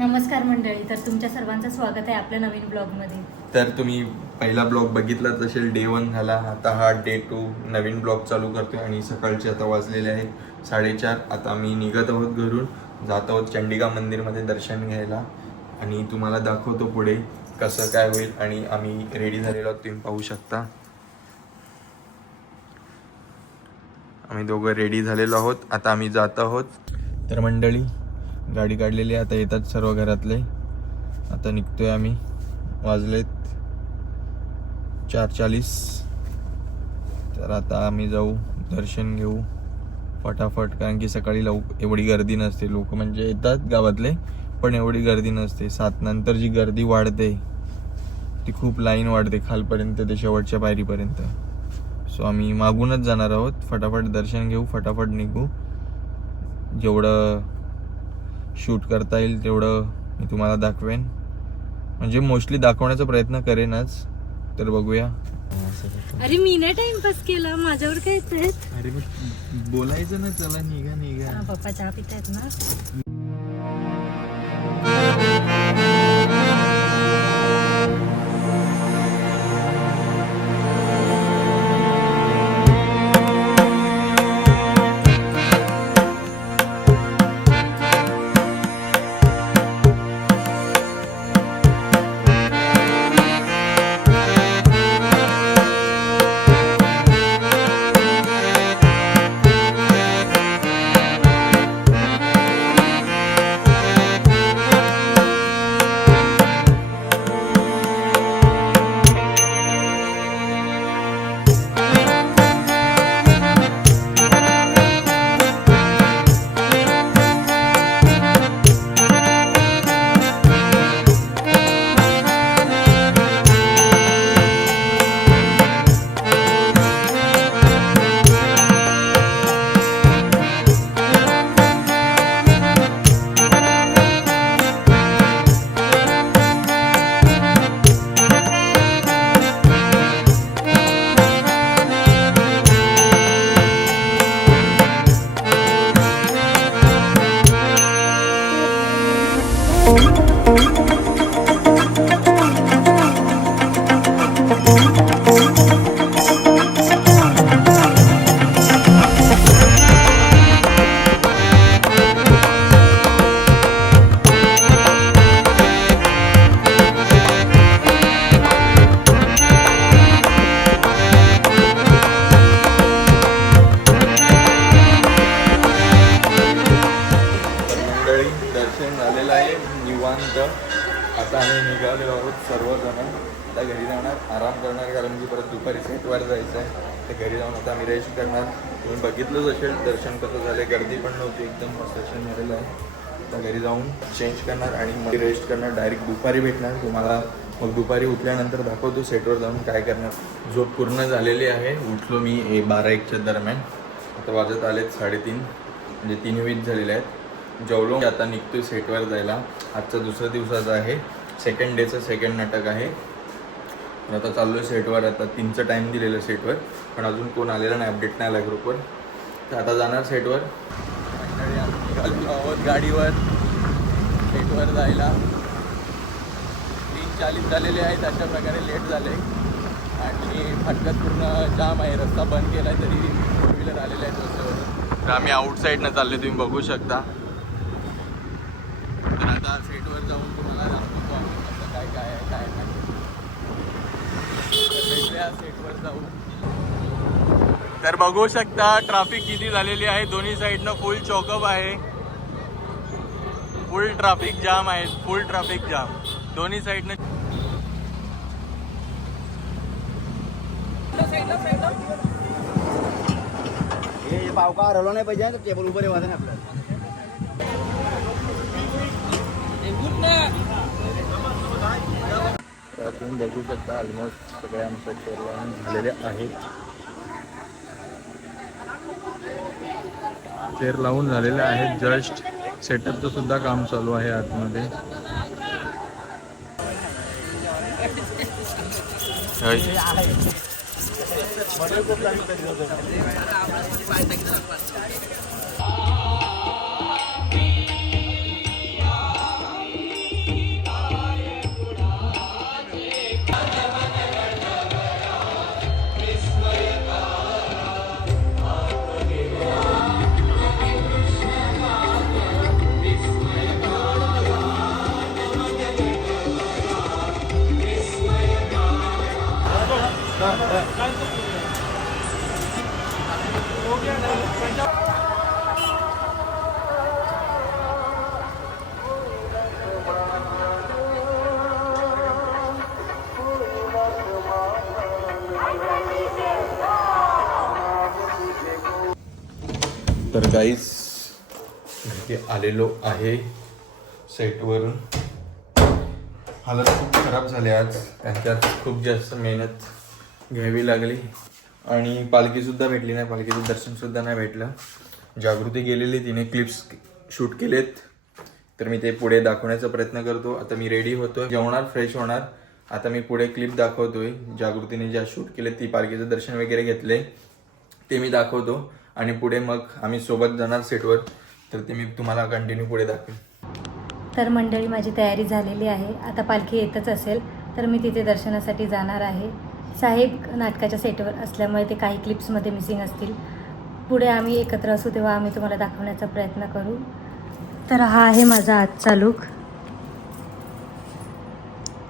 नमस्कार मंडळी, तर तुमच्या सर्वांचं स्वागत आहे आपल्या नवीन ब्लॉगमध्ये. तर तुम्ही पहिला ब्लॉग बघितलाच असेल, डे 1 झाला. आता हा डे 2 नवीन ब्लॉग चालू करतोय आणि सकाळचे आता वाजलेले आहेत 4:30. आता आम्ही निघत आहोत घरून, जात आहोत चंडिका मंदिरमध्ये दर्शन घ्यायला आणि तुम्हाला दाखवतो पुढे कसं काय होईल. आणि आम्ही रेडी झालेलो आहोत, तुम्ही पाहू शकता. आम्ही दोघं रेडी झालेलो आहोत, आता आम्ही जात आहोत. तर मंडळी गाडी काढलेली आहे, आता येतात सर्व घरातले. आता निघतोय आम्ही, वाजलेत 4:40. तर आता आम्ही जाऊ, दर्शन घेऊ फटाफट, कारण की सकाळी एवढी गर्दी नसते. लोक म्हणजे येतात गावातले, पण एवढी गर्दी नसते. 7 नंतर जी गर्दी वाढते ती खूप लाईन वाढते खालपर्यंत, ते शेवटच्या पायरीपर्यंत. सो आम्ही मागूनच जाणार आहोत. फटाफट दर्शन घेऊ, फटाफट निघू. जेवढं शूट करता येईल तेवढं मी तुम्हाला दाखवेन, म्हणजे मोस्टली दाखवण्याचा प्रयत्न करेनच. तर बघूया. अरे मी नाही टाइमपास केला, माझ्यावर काय येत. अरे मग बोलायचं ना, चला निघा. पप्पा चहा पितायत ना. दर्शन झालेलं आहे निवांत. आता आम्ही निघालो आहोत सर्वजण. आता घरी जाणार, आराम करणार, कारण की परत दुपारी सेटवर जायचं आहे. तर घरी जाऊन आता आम्ही रेस्ट करणार. तुम्ही बघितलंच असेल दर्शन कसं झालं, गर्दी पण नव्हती, एकदम मस्त दर्शन झालेलं आहे. आता घरी जाऊन चेंज करणार आणि मग रेस्ट करणार. डायरेक्ट दुपारी भेटणार तुम्हाला. मग दुपारी उठल्यानंतर दाखवतो सेटवर जाऊन काय करणार. झोप पूर्ण झालेली आहे. उठलो मी 12-1च्या दरम्यान. आता वाजत आलेत 3:30, म्हणजे 3:20 झालेले आहेत. जेवलो, आता निघतोय सेटवर जायला. आजचा दुसरा दिवसाचा आहे, सेकंड डेचं सेकंड नाटक आहे. आता चाललोय सेटवर. आता 3चा टाईम दिलेला सेटवर, पण अजून कोण आलेला नाही, अपडेट नाही आला ग्रुपवर. तर आता जाणार सेटवर. निघालो आहोत गाडीवर सेटवर जायला. 3:40 झालेले आहेत. अशा प्रकारे लेट झाले आणि फटकत पूर्ण जाम आहे, रस्ता बंद केला आहे, तरी 4 व्हीलर आलेले आहेत रस्त्यावर. तर आम्ही आउटसाईडनं चालले, तुम्ही बघू शकता. तर आता सेटवर जाऊन तुम्हाला दाखवतो आम्ही कसं काय काय आहे काय नाही. भेटूया सेटवर जाऊन. तर बघू शकता ट्रॅफिक किती झालेली आहे. दोन्ही साईडनं फुल चॉकअप आहे, फुल ट्रॅफिक जाम आहे, फुल ट्रॅफिक जाम दोन्ही साईडनं. हे पाव का हरवलं नाही पाहिजे, टेबल उभं रेवायचं नाही आपल्याला. तर तुम्ही बघू शकता ऑलमोस्ट सगळे आमचं चेअरमॅन झालेले आहेत. चेअर लावून झालेले आहेत. जस्ट सेटअपचं सुद्धा काम चालू आहे आतमध्ये. तर गाईस घरी आलेलो आहे सेटवरून. हालत खूप खराब झाली आज, त्यांच्यात खूप जास्त मेहनत घ्यावी लागली आणि पालखीसुद्धा भेटली नाही, पालखीचं दर्शनसुद्धा नाही भेटलं. जागृती गेलेली, तिने क्लिप्स शूट केलेत, तर मी ते पुढे दाखवण्याचा प्रयत्न करतो. आता मी रेडी होतो, जेवणार, फ्रेश होणार. आता मी पुढे क्लिप दाखवतोय. जागृतीने ज्या शूट केले, ती पालखीचं दर्शन वगैरे घेतले ते मी दाखवतो आणि पुढे मग आम्ही सोबत जाणार सेटवर, तर ते मी तुम्हाला कंटिन्यू पुढे दाखवेन. तर मंडळी माझी तयारी झालेली आहे. आता पालखी येतच असेल तर मी तिथे दर्शनासाठी जाणार आहे. साहेब नाटकाच्या सेटवर असल्यामुळे ते काही क्लिप्समध्ये मिसिंग असतील. पुढे आम्ही एकत्र असू तेव्हा आम्ही तुम्हाला दाखवण्याचा प्रयत्न करू. तर हा आहे माझा आजचा लूक.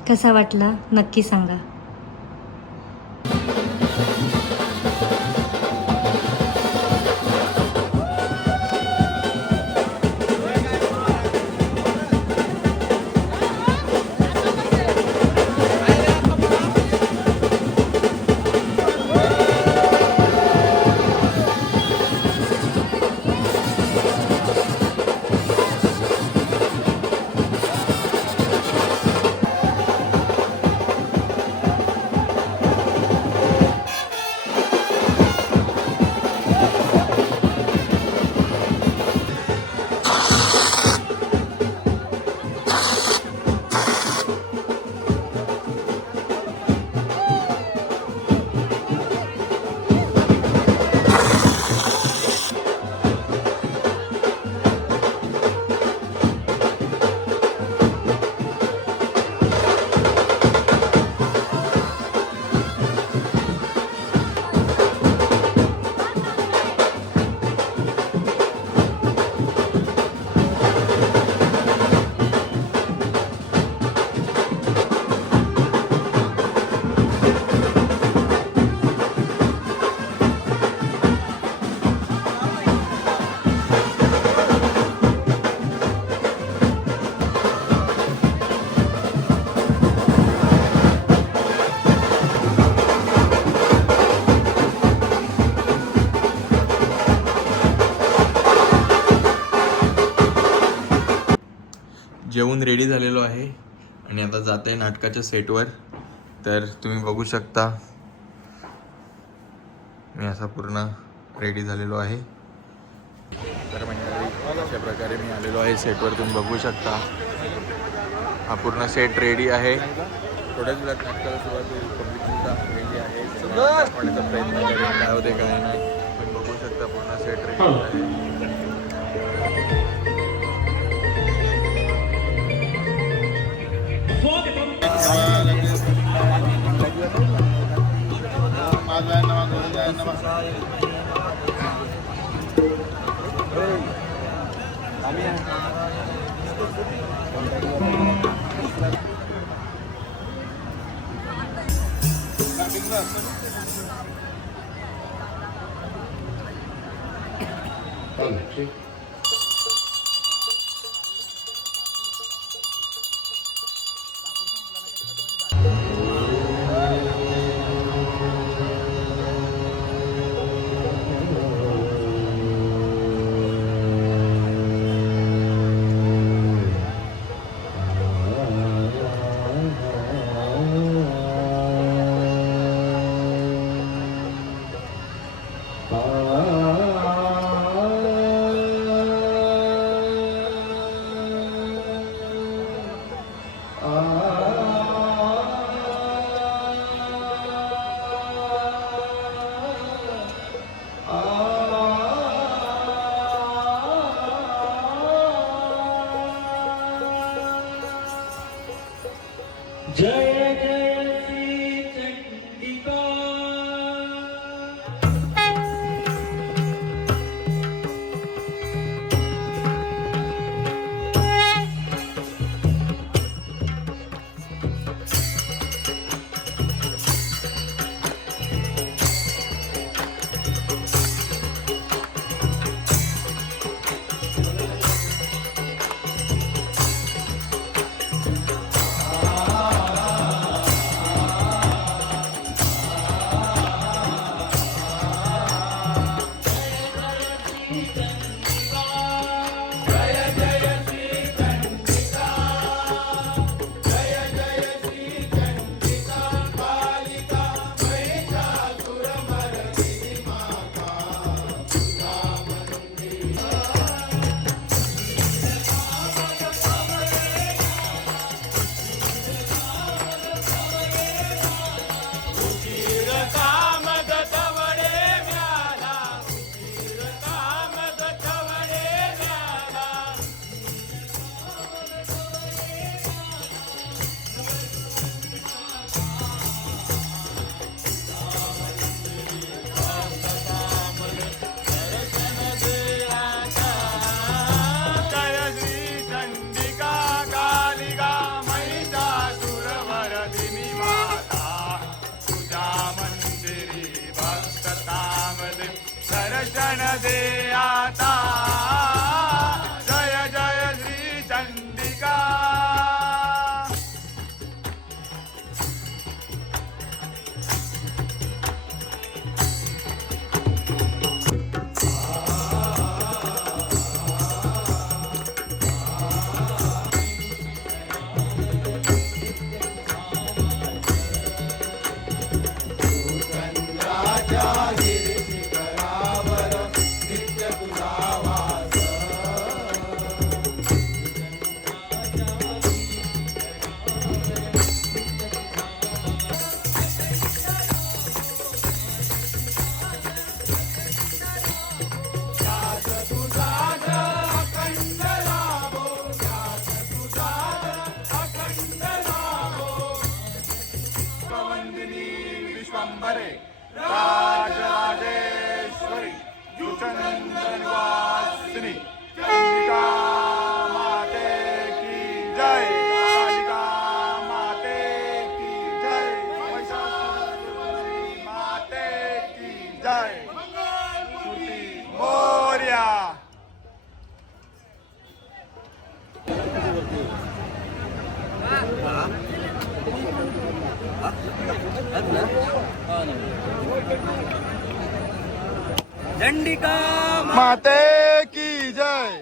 कसा वाटला नक्की सांगा. जेवून रेडी झालेलो आहे आणि आता जात आहे नाटकाच्या सेटवर. तर तुम्ही बघू शकता मी असा पूर्ण रेडी झालेलो आहे. तर म्हणजे अशा प्रकारे मी आलेलो आहे सेटवर, तुम्ही बघू शकता. हा पूर्ण सेट रेडी आहे. थोड्याच वेळात नाटकाला सुरुवात होईल. पब्लिकसुद्धा रेडी आहे, दाखवण्याचा प्रयत्न करेल काय होते काय नाही. तुम्ही बघू शकता पूर्ण सेट रेडी आहे. दे आता जय जय श्री चंडिका विश्वंभरे राजराजेश्वरी सुचंद्रनिवासिनी चंडिका माते की जय कालिका माते की जय महिषासुरमर्दिनी माते की जय मूर्ति मोरया चंडिका माते की जय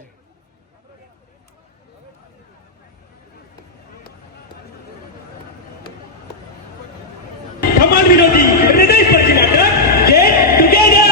कमाल विनोदी हृदय स्पर्शी नाटक गेट टुगेदर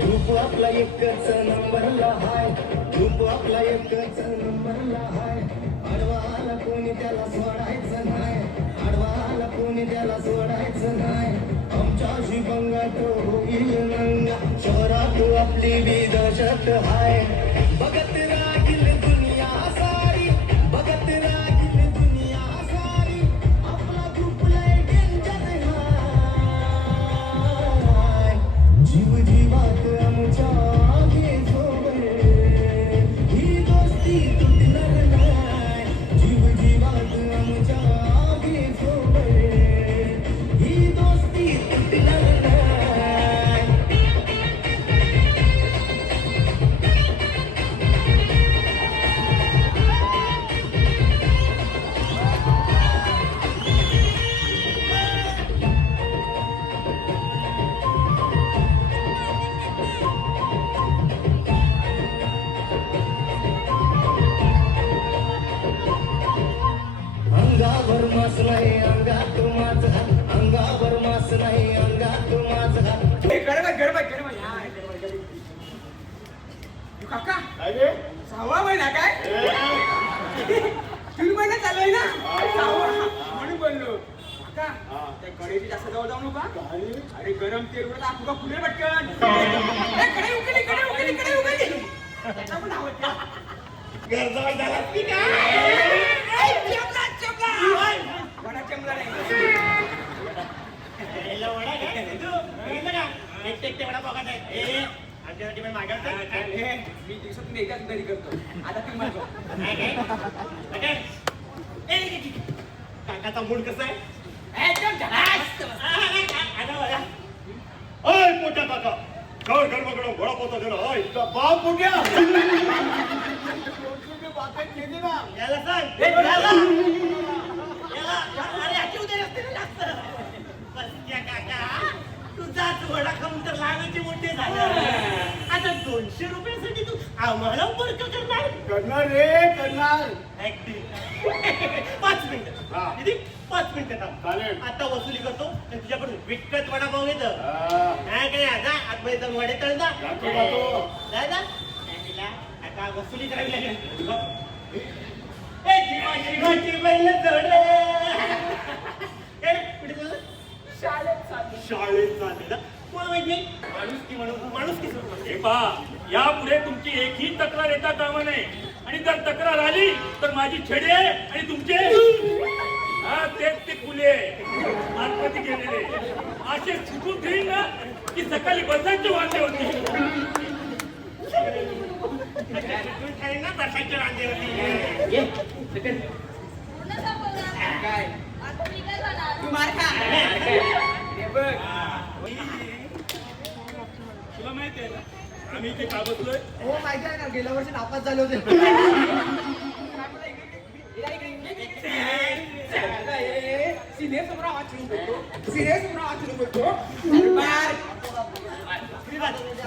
ग्रुप आपला एकच नंबरला हाय ग्रुप आपला एकच नंबरला हाय आडवाला कोणी त्याला सोडायचं नाही आडवाला कोणी त्याला सोडायचं नाही आमच्याशी बंगाट होईल नंगा शहरात आपली बी दहशत हाय बघत राहील दुनिया सारी बघत राहील दुनिया सारी आपला ग्रुप लय डेंजर हाय जीव जीवात आमच्या आगे सोबत ही दोस्ती तुटणार नाही जीव जीवात आमच्या आगे सोबत ही दोस्ती तुटणार नाही अंगावर मास नाही अंगात माझा अंगावर मास नाही अंगात माझा काका सहावा महिना काय तीन महिना चाललाय ना म्हणून बोललो काका त्या कडेची जास्त जवळ जाऊ नका अरे गरम तेल उडत आपलं फुले पटकन कडे उकली त्याचा पण आवडतं गरजावर झाला की काय वडा चमला नाही वडा काय तू बघितलं का एकटे वडा बघत आहे आमच्यासाठी पण मागवतो मी दिवसातून एकदाच घरी करतो आता तुम्ही मागव काकाचा मूड कसा आहे एकदम झकास. ओय मोठा काका घर गडबडकडं घोडा पोता दिला ओय बाप मोठ्या याला सांग अरे याची उद्या रस्ते जास्त बसक्या काका तुझाच वडा खाऊन तर लहानाची मोठे झाले आता 200 रुपयासाठी तू आम्हाला वर्क करणार रे करणार ऍक्टिंग 5 मिनिटं किती 5 मिनिटं थांब चालेल. आता वसुली करतो आणि तुझ्याकडून विकत वडापाव घेतो काय काय आता आतमध्ये जाऊन वडे तळता दादा आता वसुली करावी लागेल जीवाची बैल जोडले कुठे चाललं शाळेत चालले ना कोण माहिती माणुसकी माणुसकी हे पहा यापुढे तुमची एकही तक्रार येता कामा नये आणि जर तक्रार आली तर माझी छेडे आणि तुमचे हा तेच ते फुले आतमध्ये गेलेले असे सुटून देईल ना की सकाळी बसायचे वांदे होते. ना बसायच्या वांद्यावरती ये सेकंड काय तू मार खा हे बघ तुला माहिती आहे ना आम्ही इथे का बसलोय? हो माहिती आहे ना, गेल्या वर्षी नापास झाले होते. सिनियर समोर आचरून बोलतो, सिनियर समोर आचरून बोलतो. मार आखरी माणसासाठी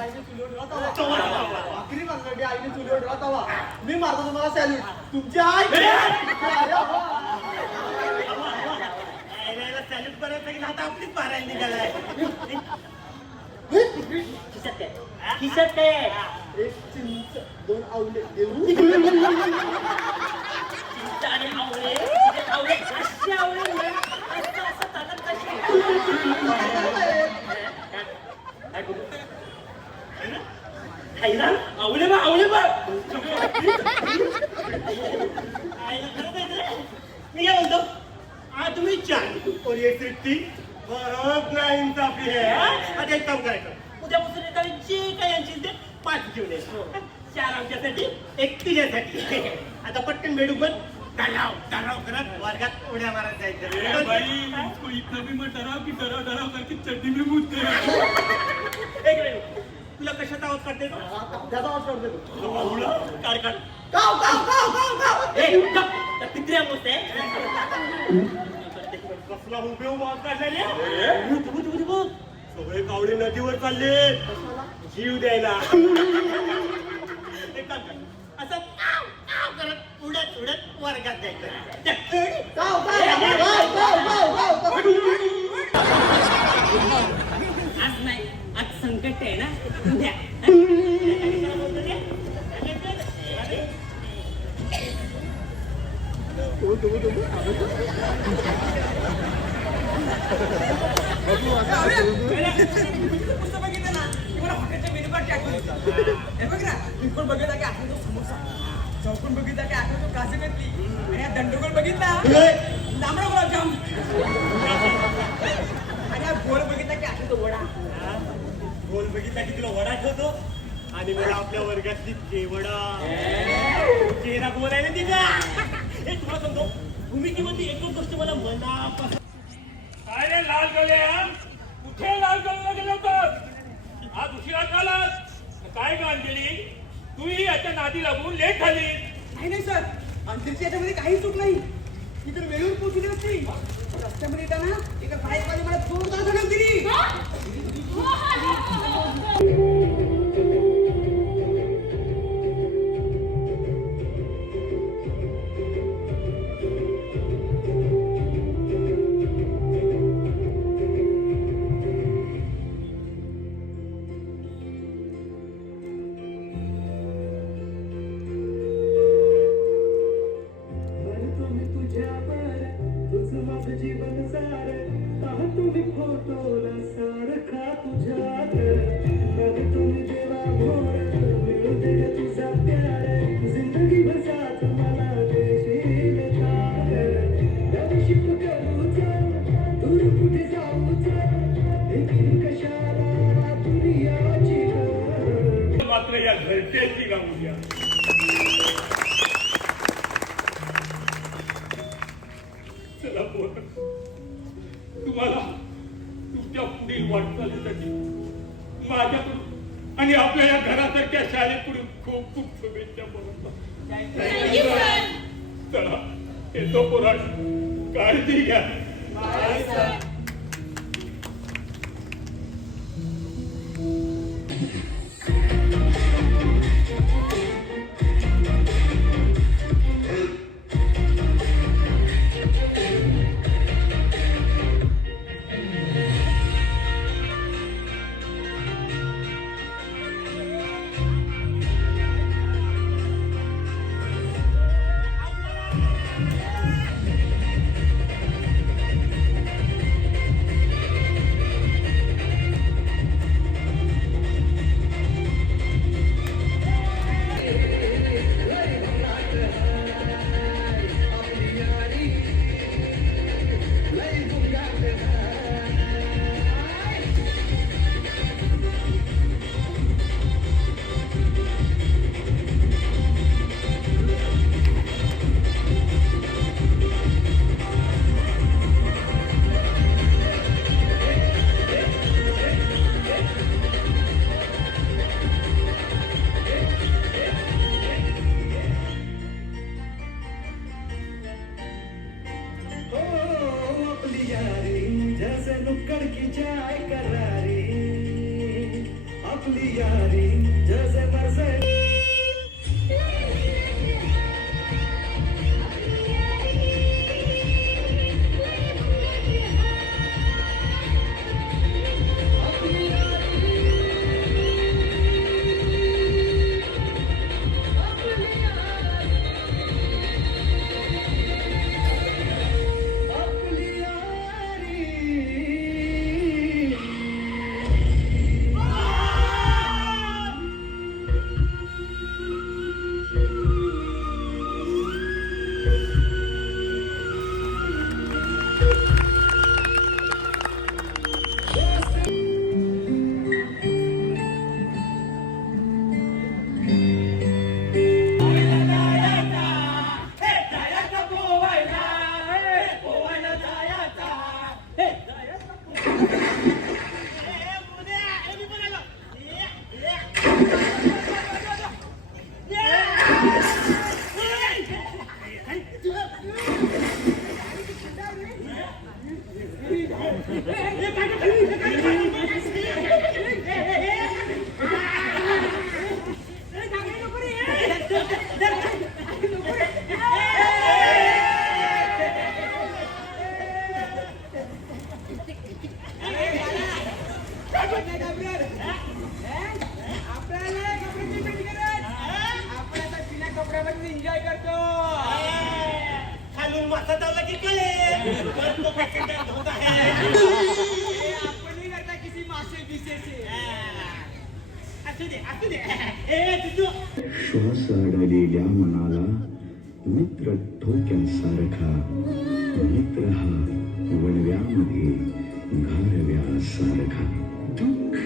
आईने चुलीवर राहतावा. मी मारतो तुम्हाला सॅल्यूट. तुमची आई सॅल्यूट करायचं आता आपलीच मारायला निघालाय. खिशात काय? एक चिंच, 2 आवले देऊ. चिंच आणि आवळे आवळे कसे आवळे असं चालत कसे आवळे बा आवळे बा मी काय म्हणतो तुम्ही 4 और ये सिट्टी बरोबर नाही इंसाफी आहे. आता एक काम करायचं उद्यापासून येताना जे काही यांची ते 5 घेऊन ये. 4 आमच्यासाठी 1 तुझ्यासाठी. आता पटकन भेटू पण तलाव तलाव करत वर्गात उड्या मारत जायचं. बाई इसको इतना भी मत डराओ कि डराव डराव करके चड्डी में मुद्दे. एक मिनिट तुला कशाचा आवाज काढते? त्याचा आवाज करते तू. काढ काढ गाव गाव गाव गाव गाव. ए गप त्या पित्र्या मोठे कसला उभे आवाज काढलेले. सगळे कावळे नदीवर चालले जीव द्यायला. एक काम कर असं आव आव करत उडत उडत वर्गात जायचं. गाव गाव गाव गाव गाव गाव. आज नाही आज संकट आहे ना उद्या. पुस्तक बघितलं ना मला हॉटेलच्या मेनू कार्ड टाकलं. हे बघ ना त्रिकोण बघितला की आठवतो समोसा, चौकोन बघितला की आठवतो काजूकतली, आणि हा दंडगोल बघितला लांबडा गुलाबजाम, आणि हा गोल बघितला की आठवतो वडा. गोल बघितला की तुला वडा ठेवतो आणि मला आपल्या वर्गातली केवडा चेहरा बोलायला तिचा. हे तुला सांगतो भूमिकेमध्ये एकच गोष्ट मला मनापासून. काय रे लाल गल्या कुठे लाल गल्याला गेलो होतं? आज उशिरा झालास. काय गाण गेली तूही याच्या नादी लागून लेट झाली. नाही नाही सर, अंतरची याच्यामध्ये काही चूक नाही. ती तर वेळेवर पोहोचली होती. रस्त्यामध्ये येताना एका बाईकवाली मला जोरदार धडक दिली. मात्र या घरट्याची गाऊया. चला पोर तुम्हाला तुमच्या पुढील वाटचालीसाठी माझ्याकडून आणि आपल्या या घरासारख्या शाळेकडून खूप खूप शुभेच्छा बोलतो. चला येतो पोराट, काळजी घ्या. एन्जॉय करतो. खालून माथा चावला की कळे पण तो पॅसेंजर होत आहे. आपणही करता किती मासे दिसेचे. असू दे ए तुझू श्वास अडलेल्या मनाला मित्र ठोक्यासारखा मित्र हा वणव्यामध्ये घारव्यासारखा दुःख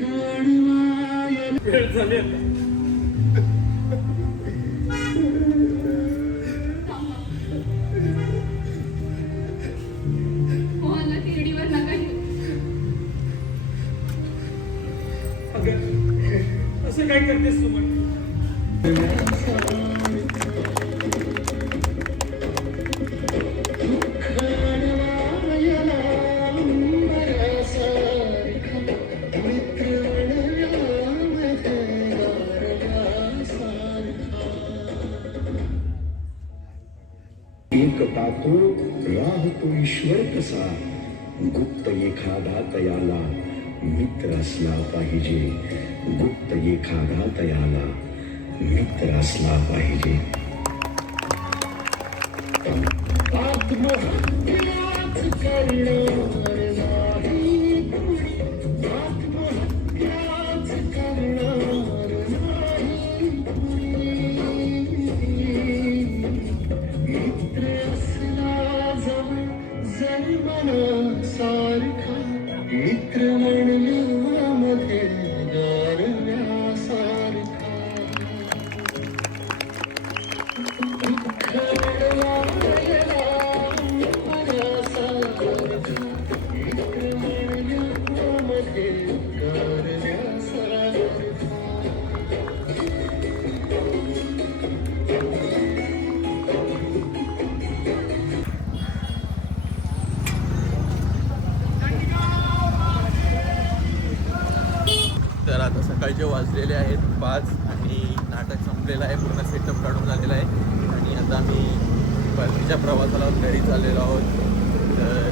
मोहनला तिरडीवर नका येऊ. असं काय करतेस तू म्हण. एकटा तो राहतो ईश्वर कसा गुप्त एखादा तयाला मित्र असला पाहिजे. गुप्त एखादा तयाला मित्र असला पाहिजे. आत्महत्याच करणार नाही कुणी. आत्महत्याच करणार नाही कुणी. मित्र असला जवळ जन्मनासारखा मित्र म्हणण्यामध्ये गारव्यासारखा मित्र म्हणण्यामध्ये गारव्यासारखा. तर आता सकाळचे वाजलेले आहेत 5 आणि नाटक संपलेलं आहे. पूर्ण सेटअप काढून झालेला आहे आणि आता आम्ही परतीच्या प्रवासाला घरी चाललेलो आहोत. तर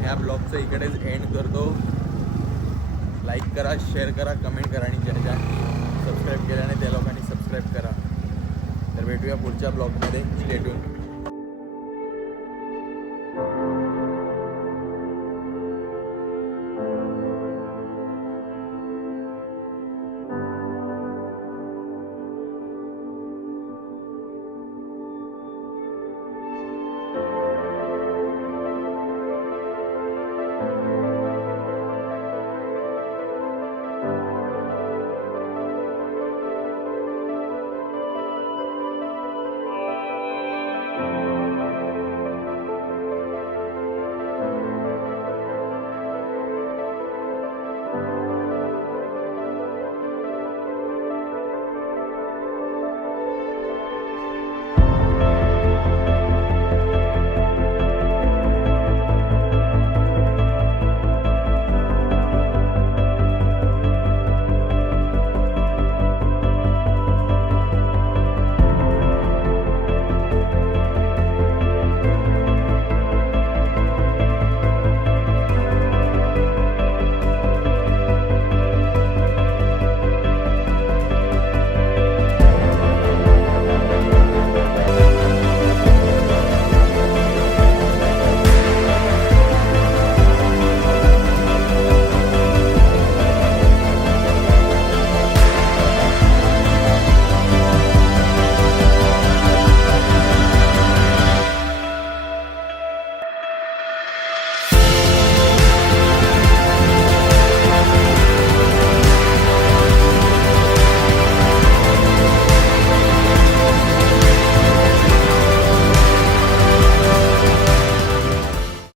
ह्या ब्लॉगचं इकडेच एंड करतो. लाईक करा, शेअर करा, कमेंट करा आणि ज्या सबस्क्राईब केल्याने त्या लोकांनी सबस्क्राईब करा. तर भेटूया पुढच्या ब्लॉगमध्ये. Stay tune.